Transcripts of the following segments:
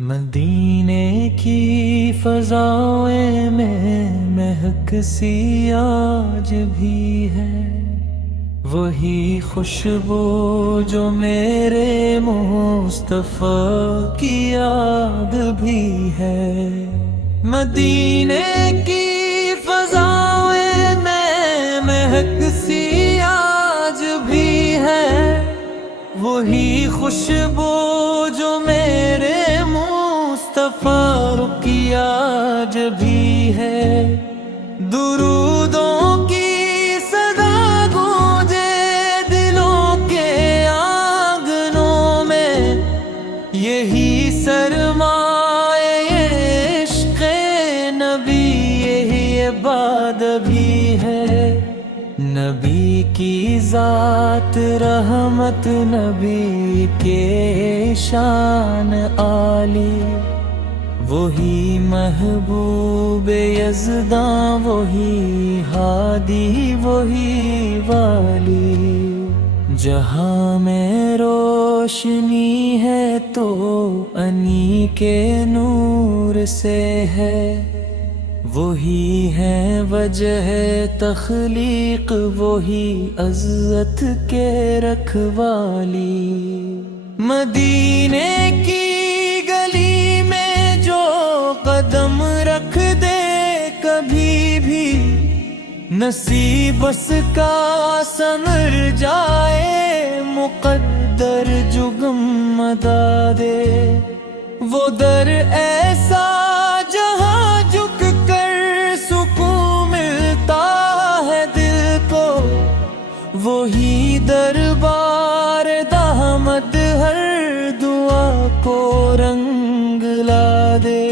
مدینے کی فضائیں میں مہک سی آج بھی ہے، وہی خوشبو جو میرے مصطفیٰ کی یاد بھی ہے۔ مدینے کی فضائیں میں مہک سی آج بھی ہے، وہی خوشبو جو میرے مصطفیٰ کی آج بھی ہے۔ درودوں کی صدا گونجے دلوں کے آنگنوں میں، یہی سرمایہ عشق نبی، یہی عبادت بھی ہے۔ نبی کی ذات رحمت، نبی کے شان عالی، وہی محبوب یزداں، وہی ہادی، وہی والی۔ جہاں میں روشنی ہے تو انہی کے نور سے ہے، وہی ہے وجہ تخلیق، وہی عزت کے رکھوالی۔ مدینے کی گلی میں جو قدم رکھ دے کبھی بھی، نصیب اس کا سنور جائے، مقدر جو گمدا دے۔ وہ در ایسا جہاں جھک کر سکون ملتا ہے دل کو، وہی دربار دامد ہر دعا کو رنگ لا دے۔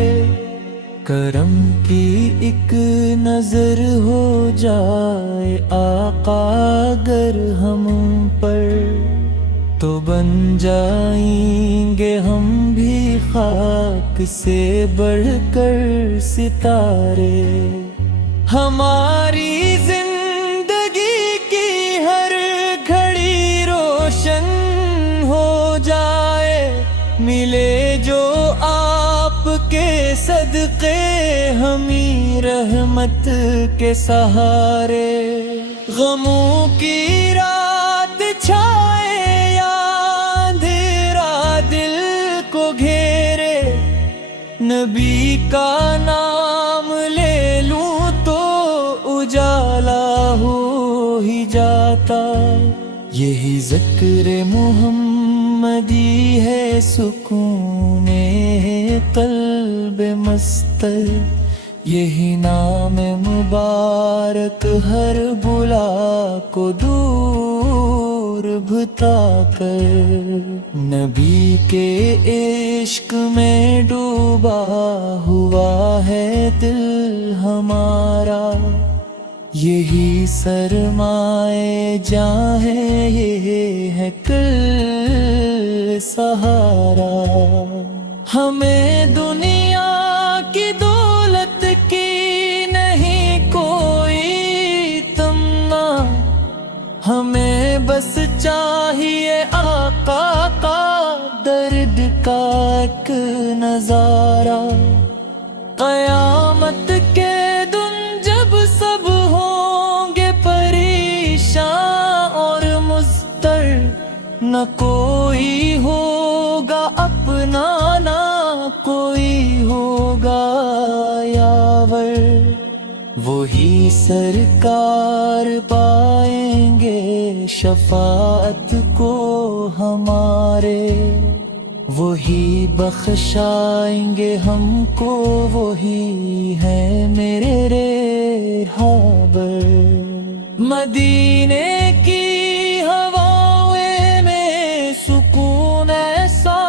کرم کی ایک نظر ہو جائے آقا اگر ہم پر، تو بن جائیں گے ہم بھی خاک سے بڑھ کر ستارے۔ ہماری زندگی کی ہر گھڑی روشن ہو جائے، ملے جو آپ کے صدقے ہمیں رحمت کے سہارے۔ غموں کی رات چھائے یا اندھیرا دل کو گھیرے، نبی کا نام لے لوں تو اجالا ہو ہی جاتا۔ یہی ذکر محمدی ہے سکون قلب مستر، یہی نام مبارک ہر بلا کو دور بھتا کر۔ نبی کے عشق میں ڈوبا ہوا ہے دل ہمارا، یہی سرمائے جاں ہے، یہ ہے کل سہارا۔ ہمیں دنیا کی دولت کی نہیں کوئی تمنا، ہمیں بس چاہیے آقا کا درد کا ایک نظارہ۔ قیامت کے دن جب سب ہوں گے پریشان اور مضطر، نہ کوئی ہوگا اپنا، نہ کوئی ہوگا یاور، وہی سرکار پائیں گے شفاعت کو ہمارے، وہی بخشائیں گے ہم کو، وہی ہے میرے رہبر۔ مدینے کی ہواؤں میں سکون ایسا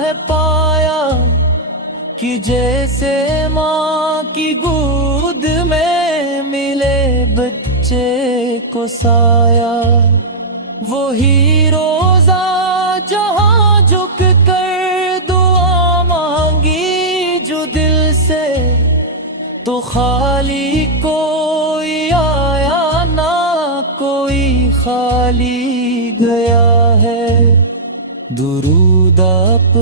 ہے پایا، کہ جیسے ماں کی گود میں ملے بچے کو سایہ۔ وہی روزہ جہاں جھک کر دعا مانگی جو دل سے، تو خالی کوئی آیا نہ کوئی خالی گیا ہے۔ درود آپ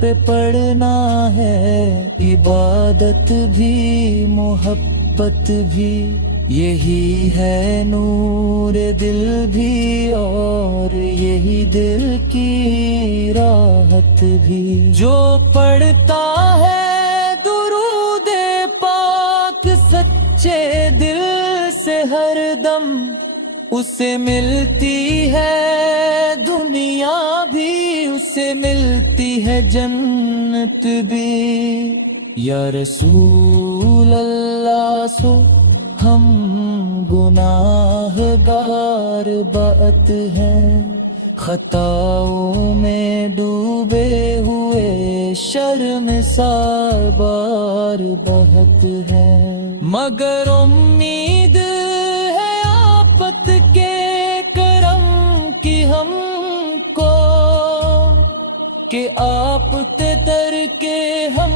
پہ پڑھنا ہے، عبادت بھی محبت بھی، یہی ہے نور دل بھی اور یہی دل کی راحت بھی۔ جو پڑھتا ہے درود پاک سچے دل سے ہر دم، اسے ملتی ہے دنیا بھی، اسے ملتی ہے جنت بھی۔ یا رسول اللہ سو ہم گناہ گار بات ہیں، خطاؤں میں ڈوبے ہوئے شرمسار بار بہت ہے، مگر امید ہے آفت کے کرم کی ہم کو، کہ آپ تے تر کے ہم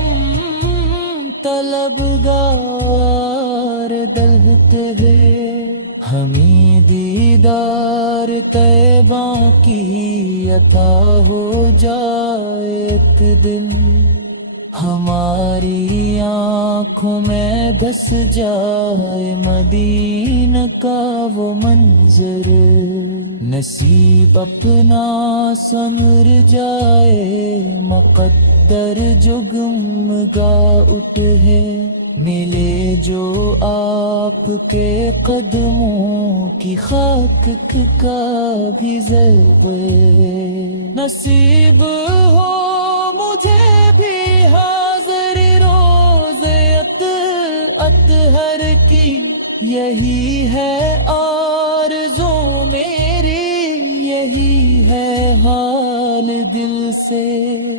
طلبگار دلت ہے، ہمیں دیدار طیبہ کی عطا ہو جائے ایک دن، ہماری آنکھوں میں دھس جائے مدینہ کا وہ منظر، نصیب اپنا سنور جائے مقدر جگمگا اٹھے، ملے جو آپ کے قدموں کی خاک کا بھی ضرب، نصیب ہو مجھے بھی حاضر روز اطہر کی، یہی ہے آرزو میری، یہی ہے حال دل سے۔